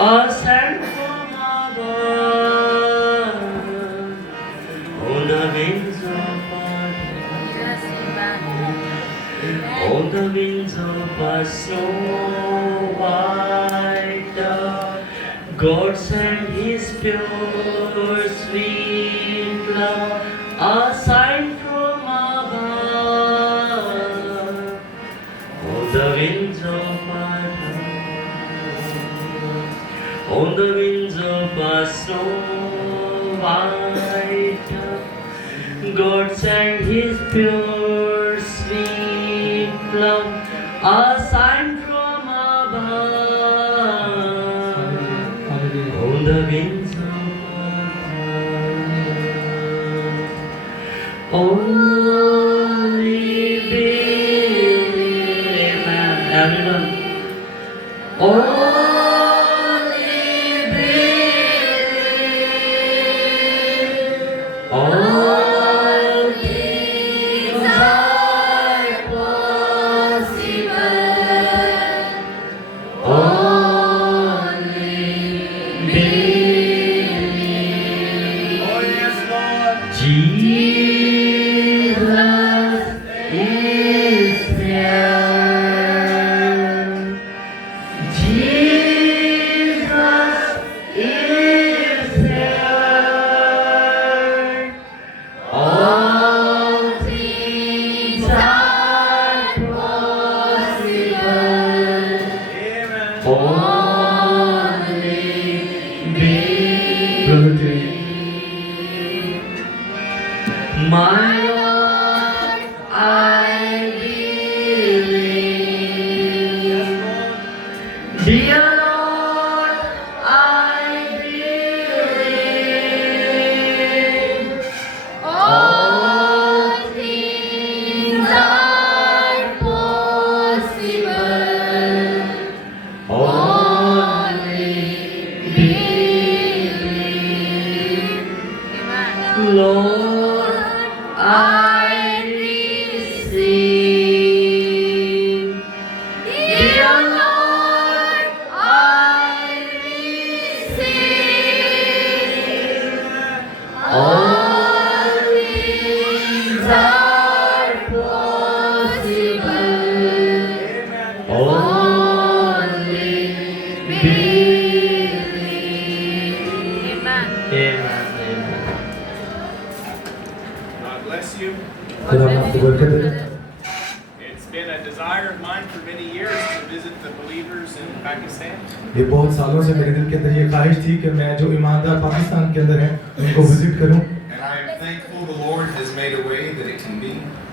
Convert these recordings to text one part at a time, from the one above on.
ascend from above on the wings of our on the wings of a snow white dove. God sent His pure sweet love, a sign from above on the wings of our on the wings of a snow white dove. God sent His pure sweet love, a sign from above on the wings of our only believe. Everyone, only believe. All things are possible. Only believe. Oh yes, Lord. Jesus is there. Jesus is there. All things are possible. Amen. Only believe. My Lord, I believe. Dear Lord, I believe. All things are possible. Only believe. Lord, I receive. Dear Lord, I receive. All things are possible. Only believe. Amen. Amen. God bless you. खुदा आपको बरकत दे। It's been a desire of mine for many years to visit the believers in Pakistan. ये बहुत सालों से मेरे दिल के अंदर ये ख्वाहिश थी कि मैं जो ईमानदार पाकिस्तान के अंदर हैं उनको विजिट करूं And I am thankful the Lord has made a way that it can be.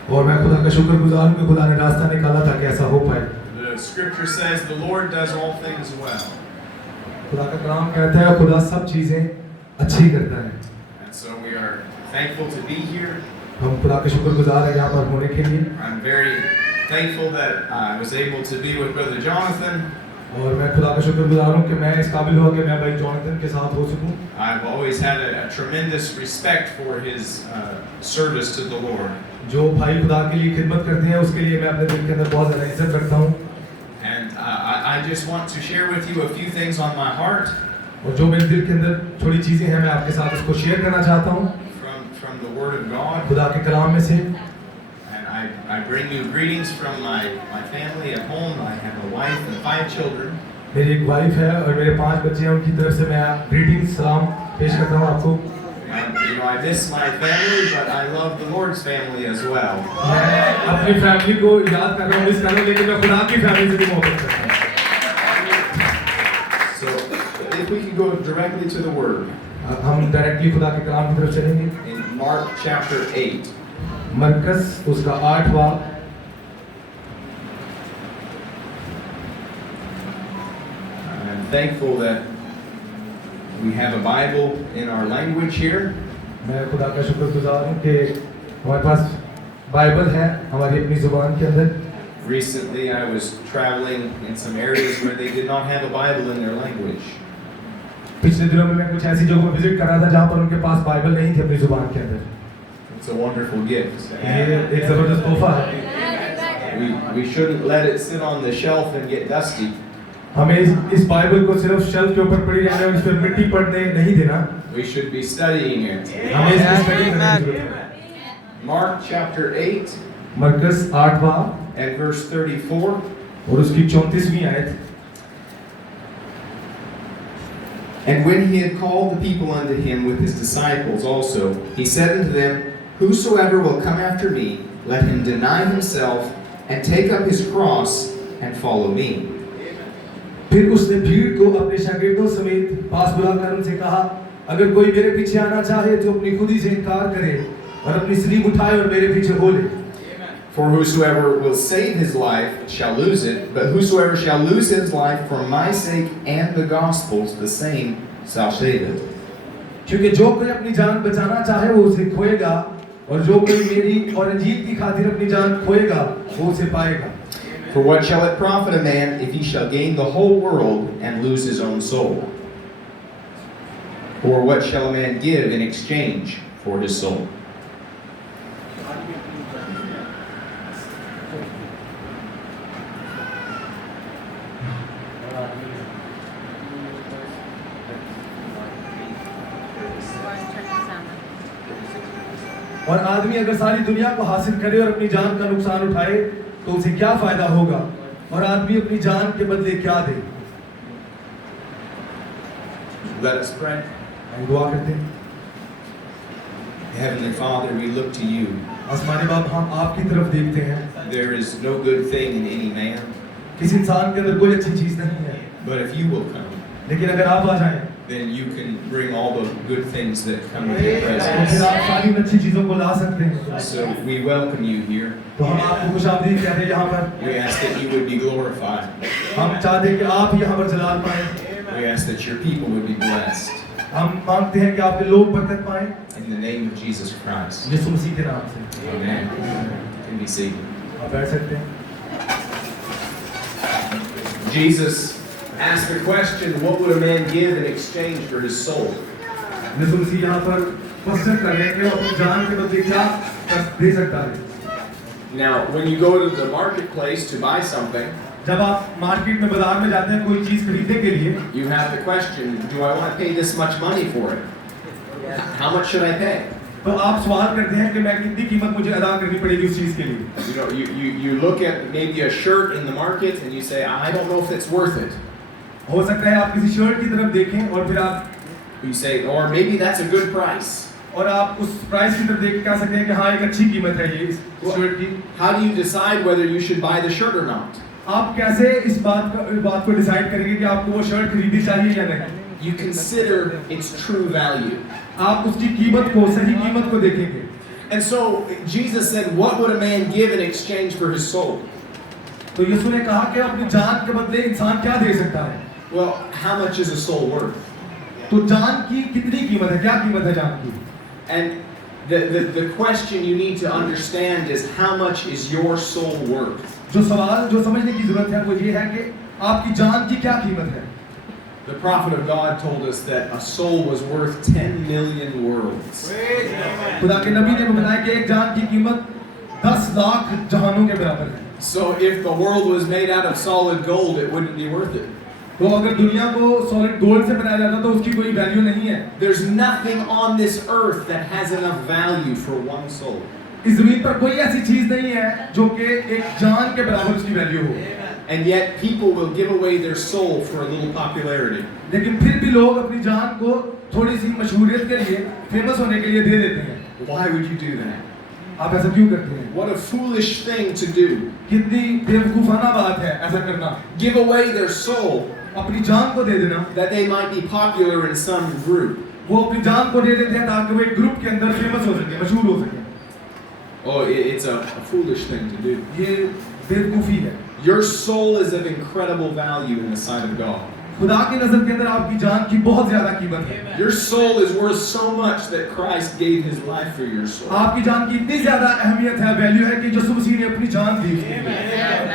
और मैं खुदा का शुक्रगुजार हूं कि खुदा ने रास्ता निकाला ताकि ऐसा हो पाए। The scripture says the Lord does all things well. खुदा का कलाम कहता है खुदा सब चीजें अच्छी करता है। And so we are thankful to be here. हम खुदा के शुक्रगुजार हैं यहाँ पर होने के लिए I'm very thankful that I was able to be with Brother Jonathan. और मैं खुदा का शुक्रगुजार हूँ कि मैं इस काबिल हुआ कि मैं भाई जॉनथन के साथ हो सकूं। I've always had a tremendous respect for his service to the Lord. जो भाई खुदा के लिए खिदमत करते हैं उसके लिए मैं अपने दिल के अंदर बहुत ज़्यादा इज्जत रखता हूँ। And I just want to share with you a few things on my heart और जो मेरे दिल के अंदर थोड़ी चीज़ें हैं मैं आपके साथ उसको शेयर करना चाहता हूँ from the Word of God. खुदा के कलाम में से। And I bring you greetings from my family at home. I have a wife and 5 children. मेरी एक वाइफ है और मेरे 5 बच्चे हैं उनकी तरफ से मैं ग्रीटिंग्स सलाम पेश करता हूँ आपको। And, I miss my family, but I love the Lord's family as well. मैं अपनी फैमिली को याद कर रहा हूँ मिस कर रहा हूँ लेकिन मैं खुदा की फैमिली से भी मोहब्बत करता हूँ। So if we can go directly to the Word. हम डायरेक्टली खुदा के कलाम की तरफ चलेंगे। In Mark chapter 8. मरकस उसका 8वां। I'm thankful that we have a Bible in our language here. मैं खुदा का शुक्रगुजार हूँ कि हमारे पास बाइबल है हमारी अपनी जुबान के अंदर। Recently I was traveling in some areas where they did not have a Bible in their language. पिछले दिनों में मैं कुछ ऐसी जगहों पर विजिट कर रहा था जहाँ पर उनके पास बाइबल नहीं थी अपनी जुबान के अंदर। It's a wonderful gift. ये एक जबरदस्त तोहफा है। We shouldn't let it sit on the shelf and get dusty. हमें इस बाइबल को सिर्फ शेल्फ के ऊपर पड़ी रहने और इस पर मिट्टी पड़ने नहीं देना। We should be studying it. हमें इसकी स्टडी करने की जरूरत है। Mark chapter 8 मरकस 8 बाब and verse 34. और उसकी 34वीं आयत। And when he had called the people unto him with his disciples also, he said unto them, Whosoever will come after me, let him deny himself and take up his cross and follow me. फिर उसने भीड़ को अपने शागिर्दों समेत पास बुलाकर उनसे कहा, अगर कोई मेरे पीछे आना चाहे तो अपनी खुदी से इनकार करे और अपनी सलीब उठाए और मेरे पीछे हो ले। For whosoever will save his life shall lose it, but whosoever shall lose his life for my sake and the gospel's, the same shall save it. क्योंकि जो कोई अपनी जान बचाना चाहे वो उसे खोएगा और जो कोई मेरी और अंजील की खातिर अपनी जान खोएगा वो उसे पाएगा। For what shall it profit a man if he shall gain the whole world and lose his own soul? Or what shall a man give in exchange for his soul? और आदमी अगर सारी दुनिया को हासिल करे और अपनी जान का नुकसान उठाए तो उसे क्या फायदा होगा और आदमी अपनी जान के बदले क्या दे। Let us pray. हम दुआ करते हैं। Heavenly Father, we look to you. आसमानी बाप, हम आपकी तरफ देखते हैं। There is no good thing in any man, किसी इंसान के अंदर कोई अच्छी चीज नहीं है, but if you will come, लेकिन अगर आप आ जाएं then you can bring all the good things that come with your तो फिर presence. आप सारी अच्छी चीजों को ला सकते हैं। So we welcome you here. तो हम आपको खुशामदीद कहते हैं यहाँ पर। We ask that you would be glorified. हम चाहते हैं कि आप यहाँ पर जलाल पाएं। We ask that your people would be blessed. हम मांगते हैं कि आपके लोग बरकत पाएं In the name of Jesus Christ. यीशु मसीह के नाम से। Amen. You can be seated. आप बैठ सकते हैं। Jesus asked the question, what would a man give in exchange for his soul? यीशु मसीह यहाँ पर क्वेश्चन कर रहे हैं कि अपनी जान के बदले क्या दे सकता है। Now, when you go to the marketplace to buy something, जब आप मार्केट में बाजार में जाते हैं कोई चीज खरीदने के लिए you have the question, do I want to pay this much money for it? How much should I pay? तो आप सवाल करते हैं कि मैं कितनी कीमत मुझे अदा करनी पड़ेगी उस चीज के लिए। You know, you look at maybe a shirt in the market and you say, I don't know if it's worth it. हो सकता है आप किसी शर्ट की तरफ देखें और फिर आप You say, or maybe that's a good price. और आप उस प्राइस की तरफ देख के कह सकते हैं कि हाँ एक अच्छी कीमत है ये इस शर्ट की। How do you decide whether you should buy the shirt or not? आप कैसे इस बात को डिसाइड करेंगे कि आपको वो शर्ट खरीदनी चाहिए या नहीं? You consider its true value. आप उसकी कीमत को, सही कीमत को देखेंगे। And so Jesus said, what would a man give in exchange for his soul? तो यीशु ने कहा कि अपनी जान के बदले इंसान क्या दे सकता है? Well, how much is a soul worth? तो जान की कितनी कीमत है? क्या कीमत है जान की? And the question you need to understand is, how much is your soul worth? जो सवाल जो समझने की जरूरत है वो ये है कि आपकी जान की क्या कीमत है? The prophet of God told us that a soul was worth 10 million worlds. खुदा के नबी ने बताया कि एक जान की कीमत 10 लाख जहानों के बराबर है। So if the world was made out of solid gold, it wouldn't be worth it. तो अगर दुनिया को सॉलिड गोल्ड से बनाया जाता तो उसकी कोई वैल्यू नहीं है। There's nothing on this earth that has enough value for one soul. इस जमीन पर कोई ऐसी चीज नहीं है जो कि एक जान के बराबर उसकी वैल्यू हो। And yet people will give away their soul for a little popularity. लेकिन फिर भी लोग अपनी जान को थोड़ी सी मशहूरियत के लिए, फेमस होने के लिए दे देते हैं। Why would you do that? आप ऐसा क्यों करते हैं? What a foolish thing to do. कितनी बेवकूफाना बात है ऐसा करना। Give away their soul अपनी जान को दे देना, that they might be popular in some group. वो अपनी जान को दे देते हैं ताकि वो एक ग्रुप के अंदर फेमस हो सके, मशहूर हो सके। Oh, it's a foolish thing to do. ये बेवकूफी है। Your soul is of incredible value in the sight of God. खुदा की नजर के अंदर आपकी जान की बहुत ज्यादा कीमत है। Your soul is worth so much that Christ gave his life for your soul. आपकी जान की इतनी ज्यादा अहमियत है, वैल्यू है कि यीशु मसीह ने अपनी जान दी।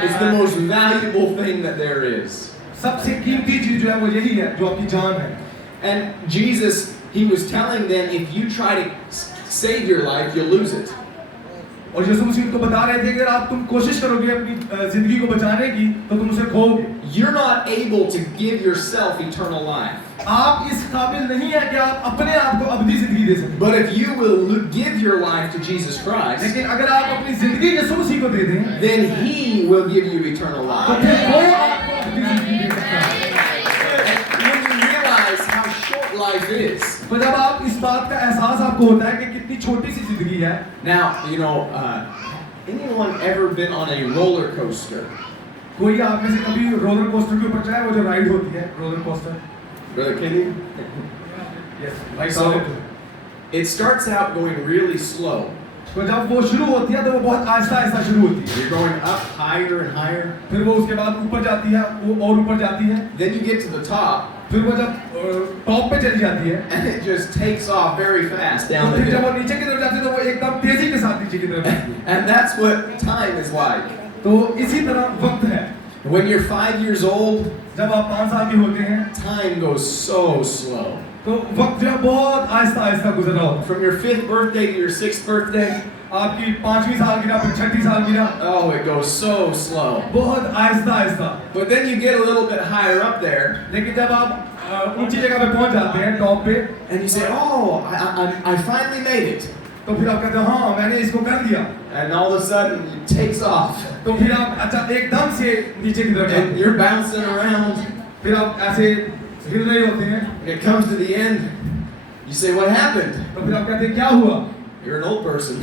It's the most valuable thing that there is. सबसे कीमती चीज जो है वो यही है जो आपकी जान है। And Jesus, he was telling them, if you try to save your life, you'll lose it. और यीशु मसीह उनको बता रहे थे कि अगर आप तुम कोशिश करोगे अपनी जिंदगी को बचाने की तो तुम उसे खोओगे। You're not able to give yourself eternal life. आप इस काबिल नहीं है कि आप अपने आप को अबदी जिंदगी दे सकें। But if you will give your life to Jesus Christ, लेकिन अगर आप अपनी जिंदगी यीशु मसीह को दे दें then He will give you eternal तो life. फिर वो आपको अबदी जिंदगी दे सकता है। When you realize how short life is. तो जब आप इस बात का एहसास आपको होता है कि कितनी छोटी सी जिंदगी है। Now, anyone ever been on a roller coaster? कोई आप में से कभी रोलर कोस्टर के ऊपर चढ़ा है, वो जो राइड होती है roller coaster? Brother Kenny? Yes, So, it starts out going really slow. तो जब वो शुरू होती है तो वो बहुत आहिस्ता आहिस्ता शुरू होती है। You're going up higher and higher. फिर वो उसके बाद ऊपर जाती है, वो और ऊपर जाती है। Then you get to the top, फिर वो जब टॉप पे चली जाती है and it just takes off very fast तो down the फिर जब वो hill. नीचे की तरफ जाती है तो वो एकदम तेजी के साथ नीचे की तरफ जाती है। And that's what time is like. तो इसी तरह वक्त है। When you're 5 years old, जब आप 5 साल के होते हैं time goes so slow. तो वक्त जो है बहुत आहिस्ता आहिस्ता गुजर रहा होता है। From your 5th birthday to your 6th birthday, आपकी 5वीं सालगिरह फिर 6ठी सालगिरह oh, it goes so slow. बहुत आहिस्ता Aahista. But then you get a little bit higher up there, लेकिन जब आप ऊंची जगह पे पहुंच जाते हैं टॉप पे and you say, oh, I finally made it. तो फिर आप कहते हैं हाँ मैंने इसको कर दिया। And all of a sudden, it takes off. तो फिर आप अच्छा एकदम से नीचे की तरफ जाते And हैं। you're bouncing around. फिर आप ऐसे हिल रहे होते हैं When it comes to the end, you say, what happened? तो फिर आप कहते हैं क्या हुआ? You're an old person.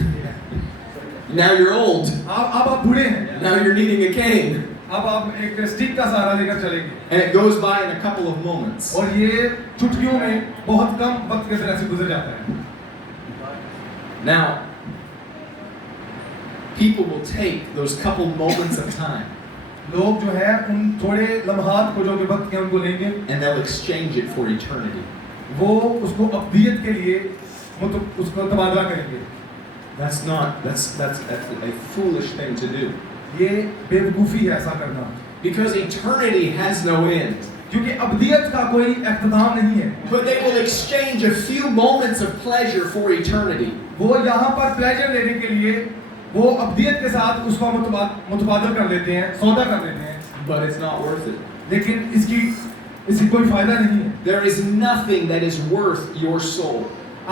Now you're old. अब आप बूढ़े हैं। Now you're needing a cane. अब आप एक स्टिक का सहारा लेकर चलेंगे। And it goes by in a couple of moments. और ये चुटकियों में बहुत कम वक्त के तरह से गुजर जाता है। Now, people will take those couple moments of time लोग जो है उन थोड़े लम्हात को जो कि वक्त के उनको लेंगे and they'll exchange it for eternity. वो उसको अब्दियत के लिए मतलब उसको तबादला करेंगे। That's a foolish thing to do. ये बेवकूफ़ी है ऐसा करना Because eternity has no end. क्योंकि अब्दियत का कोई इख्तिताम नहीं है। But they will exchange a few moments of pleasure for eternity. वो यहाँ पर प्लेजर लेने के लिए वो अब्दियत के साथ उसको मुतबादल कर लेते हैं, सौदा कर लेते हैं, But it's not worth it. लेकिन इसकी कोई फायदा नहीं है। There is nothing that is worth your soul.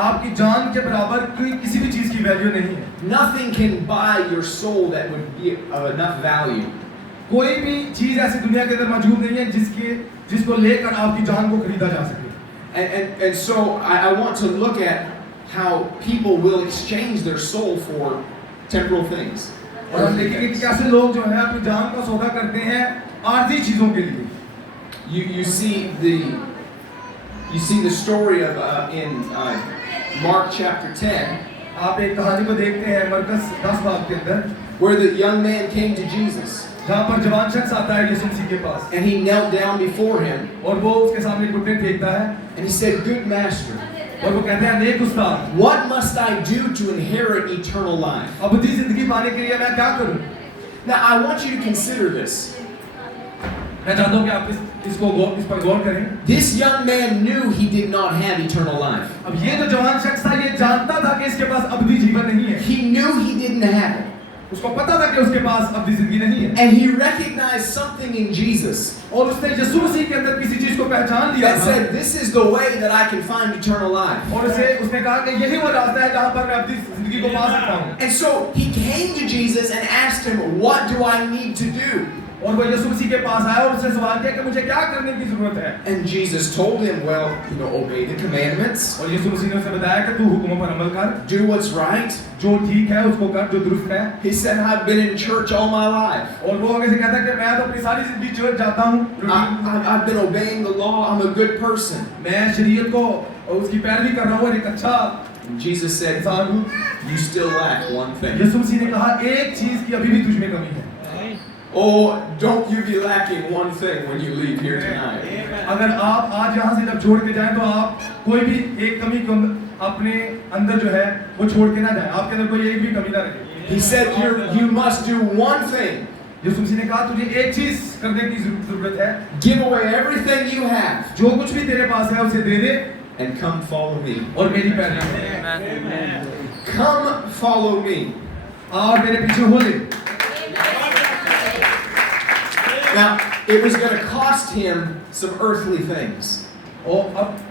आपकी जान के बराबर किसी भी चीज की वैल्यू नहीं है। Nothing can buy your soul that would be of enough value. कोई भी चीज ऐसी दुनिया के अंदर मौजूद नहीं है जिसको लेकर आपकी जान को खरीदा जा सके। And so I want to look at how people will exchange their soul for temporal things. और हम देखेंगे कि कैसे लोग जो है अपनी जान का सौदा करते हैं आर्थिक चीजों के लिए। You see the story of in Mark chapter 10, आप एक कहानी को देखते हैं मरकस 10 बाब के अंदर where the young man came to Jesus जहाँ पर जवान शख्स आता है यीशु मसीह के पास and he knelt down before him और वो उसके सामने घुटने टेकता है and he said, "Good master, और वो कहते हैं नेक उस्ताद what must I do to inherit eternal life?" अबदी जिंदगी पाने के लिए मैं क्या करूं? Now I want you to consider this. मैं चाहता हूं कि आप इस पर गौर करें। This young man knew he did not have eternal life. अब ये जो जवान शख्स था ये जानता था कि इसके पास अबदी जीवन नहीं है। He knew he didn't have it. उसको पता था कि उसके पास अबदी जिंदगी नहीं है। And he recognized something in Jesus और उसने यीशु मसीह के अंदर किसी चीज को पहचान लिया that था said, "This is the way that I can find eternal life." और उसने कहा कि यही वो रास्ता है जहां पर मैं अबदी जिंदगी को पा सकता हूं। And so he came to Jesus and asked him, "What do I need to do?" और वो यीशु मसीह के पास आया और उससे सवाल किया कि मुझे क्या करने की जरूरत है? And Jesus told him, "Well, obey the commandments, और यीशु मसीह ने उसे बताया कि तू हुक्मों पर अमल कर, do what's right." जो ठीक है उसको कर, जो दुरुस्त है। He said, "I've been in church all my life. और वो आगे से कहता है कि मैं तो अपनी सारी जिंदगी चर्च जाता हूँ, I've been obeying the law. I'm a good person." मैं शरीयत को उसकी पैरवी कर रहा हूँ और एक अच्छा And Jesus said, इंसान हूँ। "You still lack one thing." यीशु मसीह ने कहा एक चीज की अभी भी तुझ में कमी है। Oh, don't you be lacking one thing when you leave here tonight. अगर आप आज यहाँ से जब छोड़ के जाएं तो आप कोई भी एक कमी को अपने अंदर जो है वो छोड़ के ना जाएं। आपके अंदर कोई एक भी कमी ना रहे। He said, "You must do one thing. यीशु मसीह ने कहा तुझे एक चीज करने की जरूरत है। Give away everything you have जो कुछ भी तेरे पास है उसे दे दे and come follow me." और मेरी पैरवी कर। Come follow me. और मेरे पीछे हो ले। Now, it was going to cost him some earthly things. और अब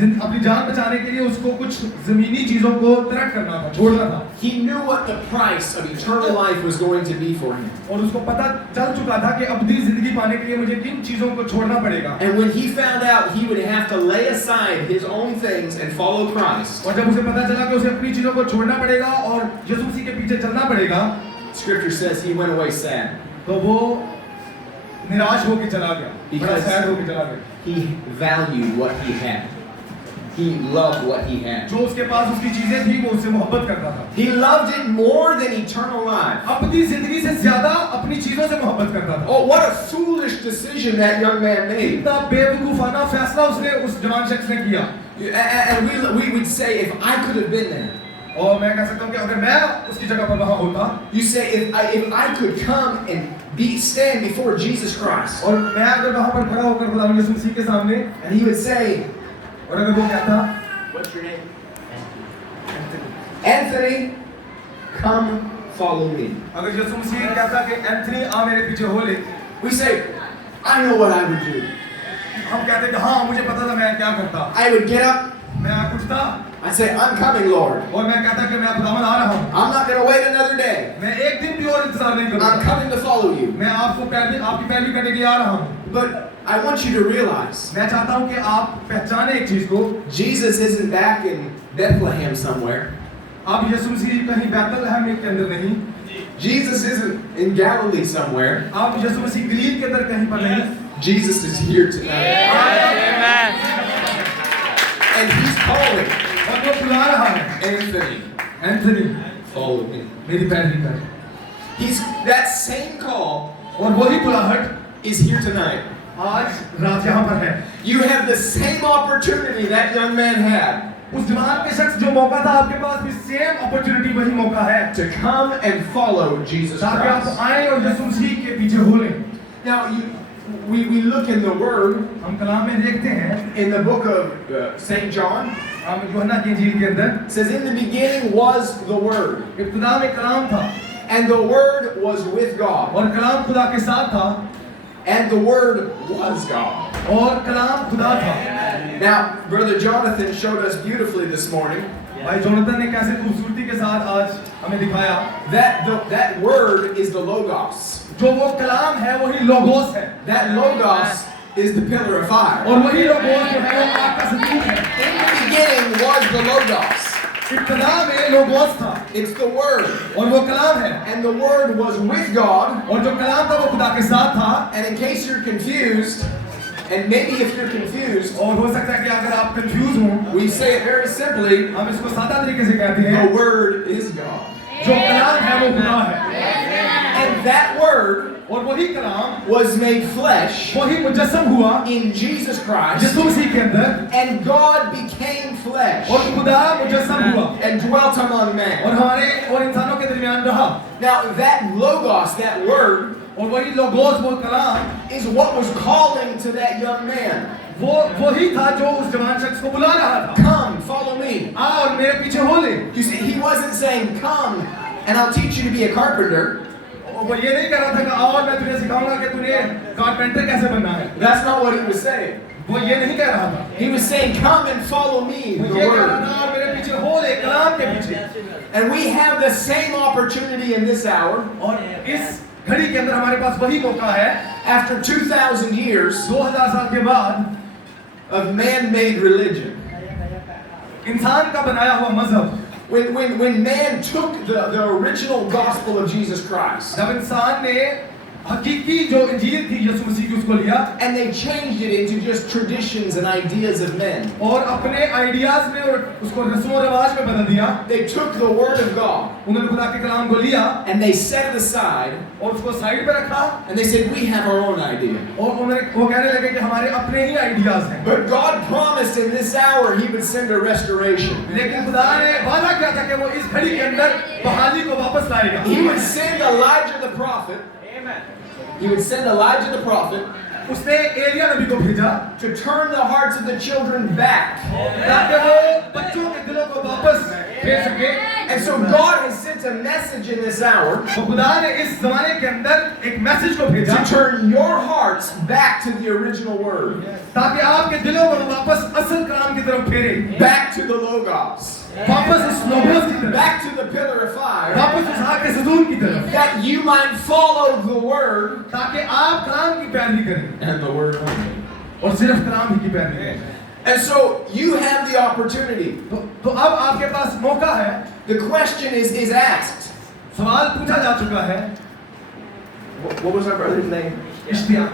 अपनी जान बचाने के लिए उसको कुछ जमीनी चीजों को तरक करना था, छोड़ना था। He knew what the price of eternal life was going to be for him. और उसको पता चल चुका था कि अब्दी जिंदगी पाने के लिए मुझे किन चीजों को छोड़ना पड़ेगा। And when he found out he would have to lay aside his own things and follow Christ, और जब उसे पता चला कि उसे अपनी चीजों को छोड़ना पड़ेगा और यीशु मसीह के पीछे चलना पड़ेगा, Scripture says he went away sad. तो वो निराश होकर चला गया, बड़ा सैड होकर चला गया। He valued what he had. He loved what he had. जो उसके पास उसकी चीजें थी वो उससे मोहब्बत करता था। He loved it more than eternal life. अपनी जिंदगी से ज्यादा अपनी चीजों से मोहब्बत करता था। Oh, what a foolish decision that young man made. इतना बेवकूफाना फैसला उसने उस जवान शख्स ने किया। And we would say, if I could have been there. और मैं कह सकता हूँ कि अगर मैं उसकी जगह पर वहाँ होता, You say, if I could come and stand before Jesus Christ. और मैं अगर वहाँ पर खड़ा होकर खुदा यीशु मसीह के सामने, And he would say, और अगर वो कहता, what's your name? Anthony, come follow me. अगर यीशु मसीह कहता कि एंथनी आ मेरे पीछे हो ले, We say, I know what I would do. हम कहते कि हाँ मुझे पता था मैं क्या करता। I would get up. मैं उठता I say, I'm coming, Lord. और मैं कहता कि मैं खुदावंद आ रहा हूँ। I'm not going to wait another day. मैं एक दिन भी और इंतजार नहीं I'm करूँगा। coming to follow you. मैं आपकी पैरवी करने के लिए आ रहा हूँ। But I want you to realize, मैं चाहता हूँ कि आप पहचाने एक चीज को, Jesus isn't back in Bethlehem somewhere. आप यीशु मसीह कहीं बैतलहम के अंदर नहीं, Jesus isn't in Galilee somewhere. आप यीशु मसीह गलील के अंदर कहीं पर नहीं, Jesus is here tonight. And he's calling, और वो बुला रहा है, Anthony, एंथनी follow me. मेरी पैरवी कर। That same call और वही बुलाहट is here tonight. आज रात यहाँ पर है। You have the same opportunity that young man had उस जवान के शख्स जो मौका था आपके पास भी सेम अपॉर्चुनिटी वही मौका है to come and follow Jesus ताकि आप Christ. आए और यीशु मसीह के पीछे हो लें। Now, we look in the Word, हम कलाम में देखते हैं, in the book of St. John, हम यूहन्ना की इंजील के अंदर, it says, in the beginning was the Word, इब्तिदा में कलाम था and the Word was with God, और कलाम खुदा के साथ था and the Word was God. और कलाम खुदा था। Now, Brother Jonathan showed us beautifully this morning भाई जोनाथन ने कैसे खूबसूरती के साथ आज हमें दिखाया that Word is the Logos. जो वो कलाम है वही लोगोस है That Logos is the pillar of fire. और वही लोगोस जो है वो आग का सतून है। In the beginning was the Logos. इब्तिदा में लोगोस था It's the Word. और वो कलाम है And the Word was with God. और जो कलाम था वो खुदा के साथ था। And in case you're confused, and maybe if you're confused, और हो सकता है कि अगर आप कंफ्यूज हो, we say it very simply, हम इसको सादा तरीके से कहते हैं, the Word is God. जो कलाम है वो खुदा है And that Word और वही कलाम was made flesh वही मुजस्सम हुआ in Jesus Christ, यीशु मसीह के अंदर and God became flesh और खुदा मुजस्सम हुआ and dwelt among men. और हमारे और इंसानों के दरमियान रहा Now that Logos, that Word, और वही लोगोस वो कलाम is what was calling to that young man. वो वही था जो उस जवान शख्स को बुला रहा था, Come, follow me. आ और मेरे पीछे हो ले। You see, he wasn't saying, come, and I'll teach you to be a carpenter. वो ये नहीं कह रहा था कि आओ और मैं तुझे सिखाऊंगा कि तूने कारपेंटर कैसे बनना है, That's not what he was saying. वो ये नहीं कह रहा था। He was saying, come and follow me, वो the ये कह रहा Word. था और मेरे पीछे हो ले, कलाम के पीछे। And we have the same opportunity in this hour. और इस घड़ी के अंदर हमारे पास वही मौका है, After 2,000 years 2000 साल के बाद of man-made religion, इंसान का बनाया हुआ मजहब, when man took the original gospel of Jesus Christ, जब इंसान ने हकीकी जो इंजील थी यीशु मसीह की उसको लिया and they changed it into just traditions and ideas of men. और अपने आइडियाज में और उसको रस्म और रिवाज में बदल दिया, They took the Word of God उन्होंने खुदा के कलाम को लिया and they set it aside और उसको साइड पे रखा and they said, we have our own idea. और वो कहने लगे कि हमारे अपने ही आइडियाज हैं। But God promised in this hour He would send a restoration. लेकिन खुदा ने वादा किया था कि वो इस घड़ी के अंदर बहाली को वापस लाएगा। He would send Elijah the prophet. He would send Elijah the prophet उसने एलिया नबी को भेजा to turn the hearts of the children back ताकि वो बच्चों के दिलों को वापस फेर सके And so God has sent a message in this hour तो खुदा ने इस ज़माने के अंदर एक मैसेज को भेजा to turn your hearts back to the original word, ताकि आपके दिलों को वापस असल कलाम की तरफ फेरे, back to the Logos, वापस उस लोगोस की तरफ, back to the pillar of fire, वापस उस आग के सदून की तरफ, that you might follow the word ताकि आप कलाम की पैरवी करें and the word only. और सिर्फ कलाम ही की पैरवी करें। And so you have the opportunity. तो अब आपके पास मौका है। The question is asked. सवाल पूछा जा चुका है। What was our brother's name? Ishtiyaq